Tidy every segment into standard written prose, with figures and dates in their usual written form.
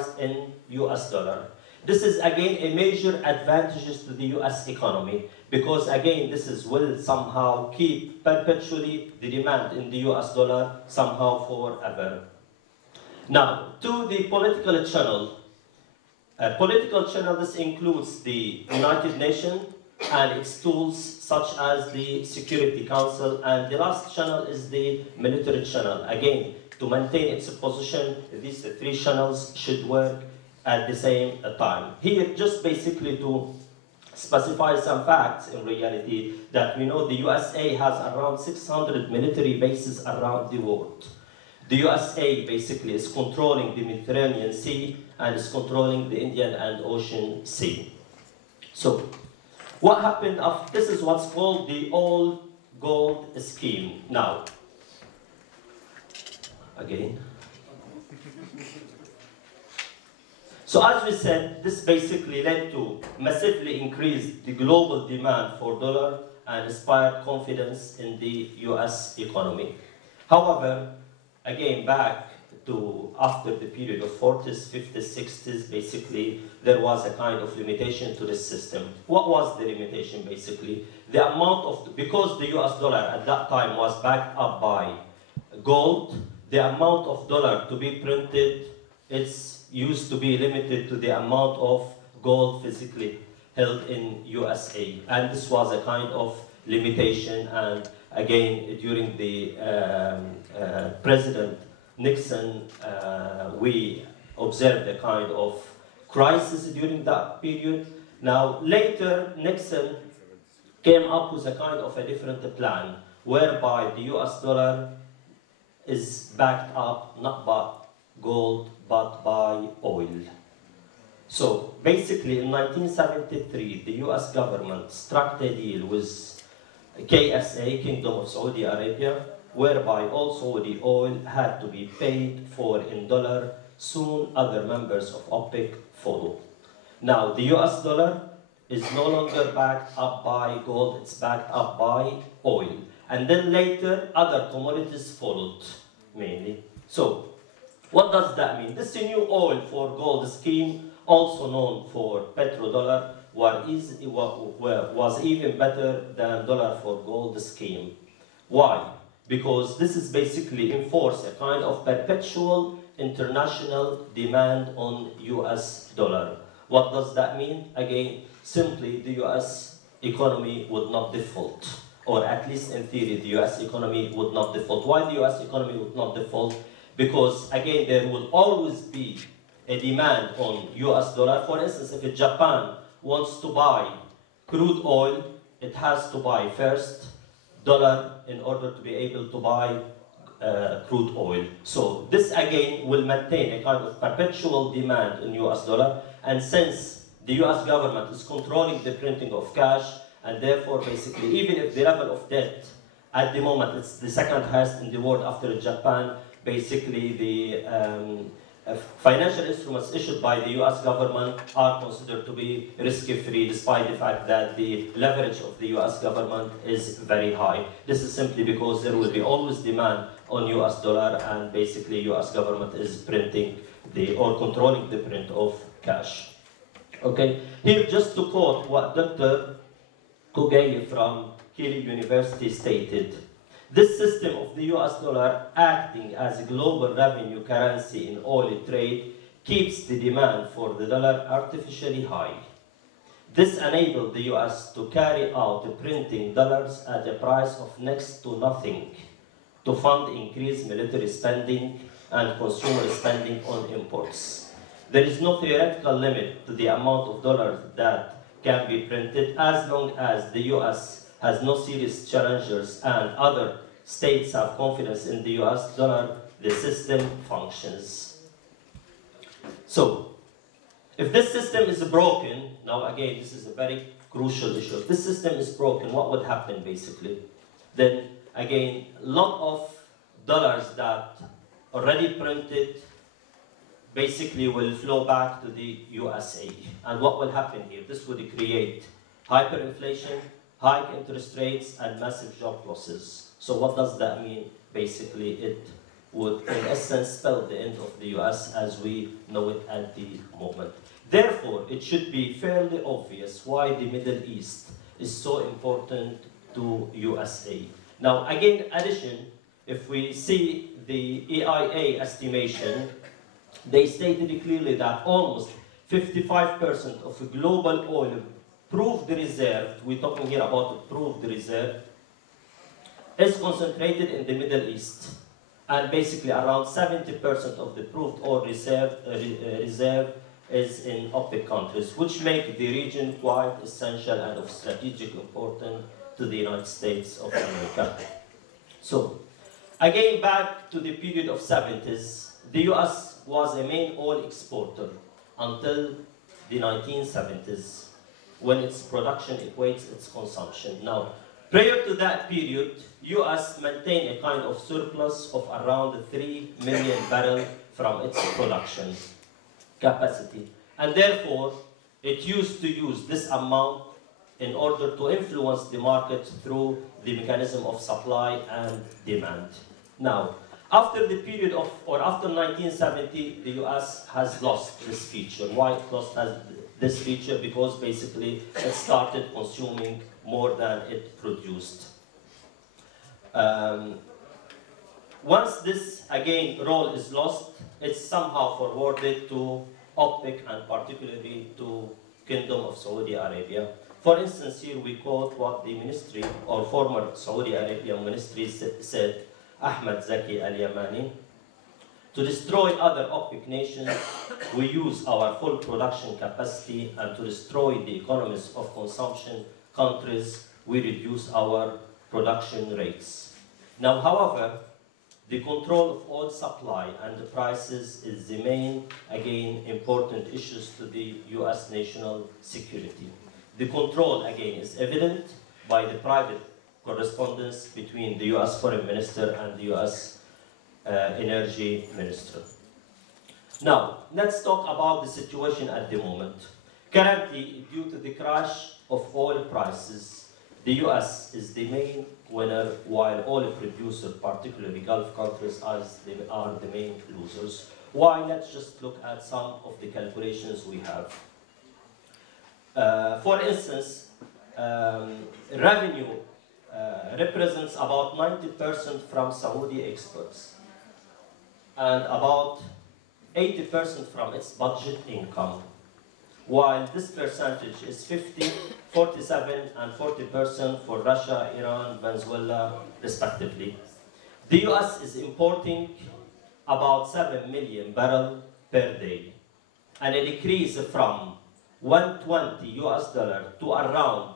priced in US dollar. This is again a major advantage to the US economy because again will somehow keep perpetually the demand in the US dollar somehow forever. Now, to the political channel. This includes the United Nations and its tools such as the Security Council, and the last channel is the military channel. Again, to maintain its position, these three channels should work at the same time. Here, just basically to specify some facts in reality, that we know the USA has around 600 military bases around the world. The USA basically is controlling the Mediterranean Sea and is controlling the Indian and Ocean Sea. So, what happened after this is what's called the old gold scheme. Now, again. So as we said, this basically led to massively increase the global demand for dollar and inspired confidence in the US economy. However, again, back to after the period of 40s, 50s, 60s, basically, there was a kind of limitation to this system. What was the limitation, basically? The amount of, because the US dollar at that time was backed up by gold, the amount of dollar to be printed, it's used to be limited to the amount of gold physically held in USA. And this was a kind of limitation, and again, during the President Nixon, we observed a kind of crisis during that period. Now, later, Nixon came up with a kind of a different plan, whereby the US dollar is backed up not by gold, but by oil. So, basically, in 1973, the US government struck a deal with KSA, Kingdom of Saudi Arabia, whereby also the oil had to be paid for in dollar. Soon other members of OPEC followed. Now the US dollar is no longer backed up by gold, it's backed up by oil. And then later other commodities followed mainly. So what does that mean? This new oil for gold scheme, also known for petrodollar, was even better than dollar for gold scheme. Why? Because this is basically enforce a kind of perpetual international demand on US dollar. What does that mean? Again, simply the US economy would not default, or at least in theory the US economy would not default. Why the US economy would not default? Because again, there will always be a demand on US dollar. For instance, if Japan wants to buy crude oil, it has to buy first dollar in order to be able to buy crude oil. So this again will maintain a kind of perpetual demand in US dollar, and since the US government is controlling the printing of cash, and therefore basically even if the level of debt at the moment it's the second highest in the world after Japan, basically the financial instruments issued by the US government are considered to be risk-free, despite the fact that the leverage of the US government is very high. This is simply because there will be always demand on US dollar, and basically US government is printing or controlling the print of cash. Okay, here just to quote what Dr. Kugay from Keele University stated. This system of the US dollar acting as a global revenue currency in oil trade keeps the demand for the dollar artificially high. This enabled the US to carry out printing dollars at a price of next to nothing to fund increased military spending and consumer spending on imports. There is no theoretical limit to the amount of dollars that can be printed as long as the US has no serious challengers and other states have confidence in the US dollar, the system functions. So, if this system is broken, now again, this is a very crucial issue. If this system is broken, what would happen basically? Then again, a lot of dollars that already printed basically will flow back to the USA. And what will happen here? This would create hyperinflation, high interest rates, and massive job losses. So what does that mean? Basically, it would, in essence, spell the end of the US as we know it at the moment. Therefore, it should be fairly obvious why the Middle East is so important to USA. Now, again, addition, if we see the EIA estimation, they stated clearly that almost 55% of global oil proved reserve, we're talking here about proved reserve, is concentrated in the Middle East. And basically around 70% of the proved oil reserve is in OPEC countries, which make the region quite essential and of strategic importance to the United States of America. So, again back to the period of 70s, the US was a main oil exporter until the 1970s, when its production equates its consumption. Now, prior to that period, US maintained a kind of surplus of around 3 million barrels from its production capacity. And therefore, it used to use this amount in order to influence the market through the mechanism of supply and demand. Now, after the period of, or after 1970, the US has lost this feature. Why it lost this feature? Because basically it started consuming more than it produced. Once this, again, role is lost, it's somehow forwarded to OPEC and particularly to Kingdom of Saudi Arabia. For instance, here we quote what the ministry, or former Saudi Arabian ministry said, Ahmed Zaki al-Yamani, to destroy other OPEC nations, we use our full production capacity, and to destroy the economies of consumption countries, we reduce our production rates. Now, however, the control of oil supply and the prices is the main, again, important issues to the US national security. The control, again, is evident by the private correspondence between the US Foreign Minister and the US Energy Minister. Now, let's talk about the situation at the moment. Currently, due to the crash of oil prices, the US is the main winner, while oil producers, particularly Gulf countries, are the main losers. Why? Let's just look at some of the calculations we have. For instance, revenue represents about 90% from Saudi exports and about 80% from its budget income, while this percentage is 50, 47, and 40% for Russia, Iran, Venezuela, respectively. The US is importing about 7 million barrels per day, and a decrease from $120 to around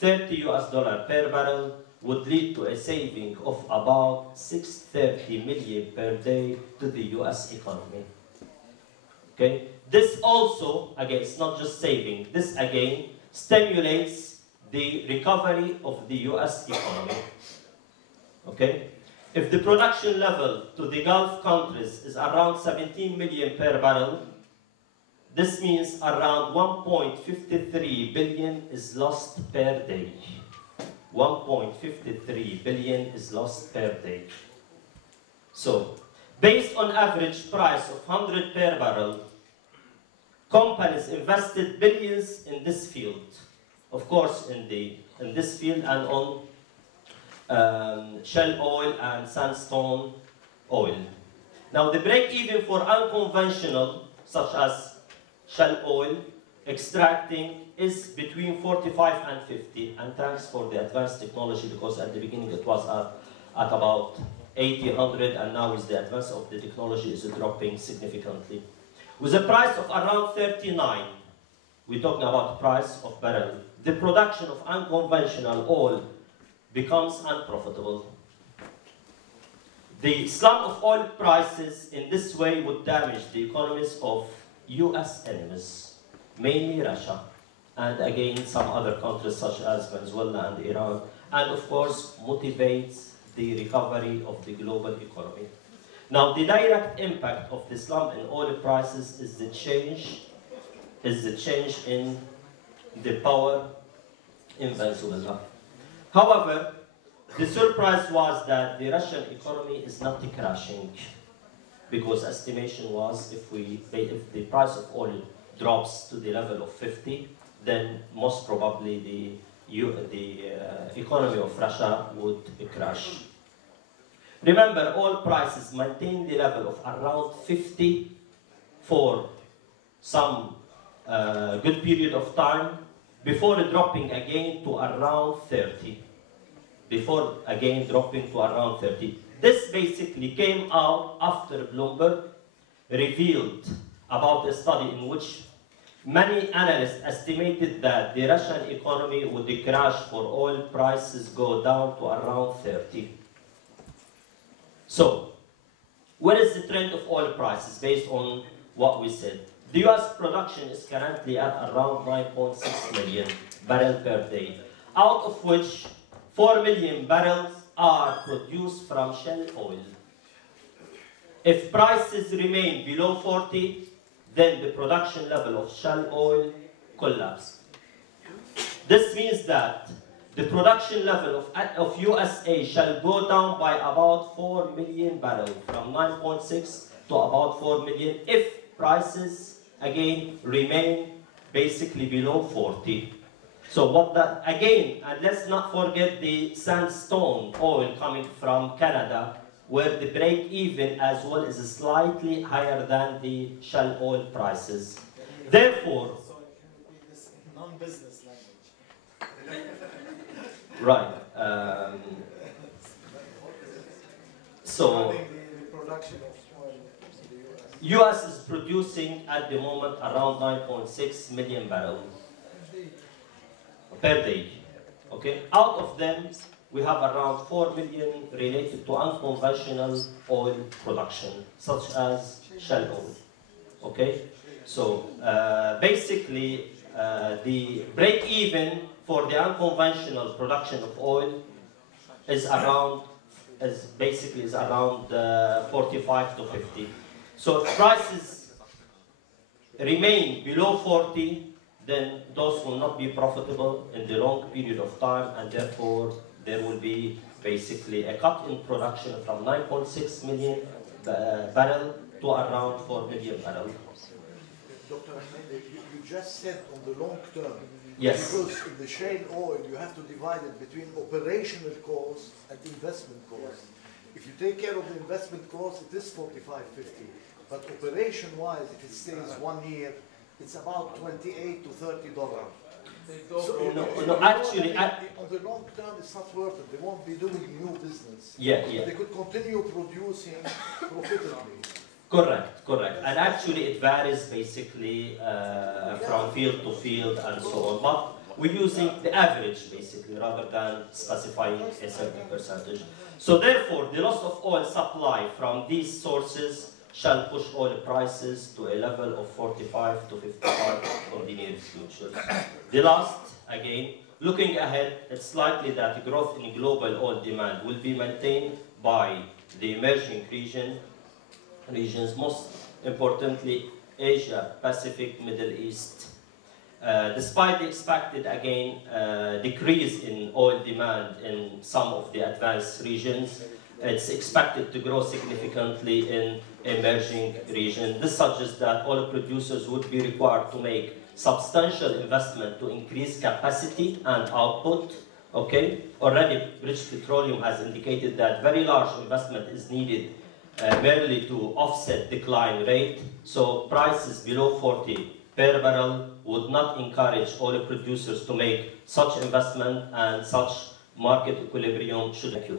$30 per barrel would lead to a saving of about $630 million per day to the US economy. Okay? This also, again, it's not just saving, this again stimulates the recovery of the US economy. Okay? If the production level to the Gulf countries is around 17 million per barrel, this means around 1.53 billion is lost per day. 1.53 billion is lost per day. So, based on average price of 100 per barrel, companies invested billions in this field. Of course, in this field and on shale oil and sandstone oil. Now, the break-even for unconventional, such as shale oil, extracting is between 45 and 50. And thanks for the advanced technology, because at the beginning it was at about 80, 100, and now with the advance of the technology is dropping significantly. With a price of around 39, we're talking about price of barrel, the production of unconventional oil becomes unprofitable. The slump of oil prices in this way would damage the economies of US enemies, mainly Russia, and again some other countries such as Venezuela and Iran, and of course motivates the recovery of the global economy. Now, the direct impact of the slump in oil prices is the change in the power in Venezuela. However, the surprise was that the Russian economy is not crashing. because estimation was if the price of oil drops to the level of 50, then most probably the economy of Russia would crash. Remember, oil prices maintain the level of around 50 for some good period of time before dropping again to around 30. Before again dropping to around 30. This basically came out after Bloomberg revealed about a study in which many analysts estimated that the Russian economy would crash for oil prices go down to around 30. So, what is the trend of oil prices based on what we said? The US production is currently at around 9.6 million barrels per day, out of which 4 million barrels are produced from shale oil. If prices remain below 40, then the production level of shale oil collapses. This means that the production level of USA shall go down by about 4 million barrels, from 9.6 to about 4 million, if prices again remain basically below 40. So what that, again, and let's not forget the sandstone oil coming from Canada, where the break-even as well is slightly higher than the shale oil prices. Therefore, this non-business language. right. So, the production of oil in the US is producing at the moment around 9.6 million barrels per day. Okay? Out of them, we have around 4 million related to unconventional oil production, such as shale oil. Okay? So, basically, the break-even for the unconventional production of oil is around 45 to 50. So if prices remain below 40, then those will not be profitable in the long period of time, and therefore there will be basically a cut in production from 9.6 million barrel to around 4 million barrel. Dr. Hamade, you just said on the long term, Yes. because in the shale oil you have to divide it between operational costs and investment costs. If you take care of the investment costs, it is 45, 50. But operation-wise, if it stays 1 year, it's about $28 to $30. So No, actually, on the long term, it's not worth it. They won't be doing new business. Yeah. They could continue producing profitably. Correct. And actually it varies basically from field to field and so on. But we're using the average basically rather than specifying a certain percentage. So therefore, the loss of oil supply from these sources shall push oil prices to a level of 45 to 55 for the near future. The last, again, looking ahead, it's likely that growth in global oil demand will be maintained by the emerging regions, most importantly Asia, Pacific, Middle East. Despite the expected, again, decrease in oil demand in some of the advanced regions, it's expected to grow significantly in emerging regions. This suggests that oil producers would be required to make substantial investment to increase capacity and output. Okay? Already, British Petroleum has indicated that very large investment is needed merely to offset decline rate. So prices below 40 per barrel would not encourage oil producers to make such investment, and such market equilibrium should occur.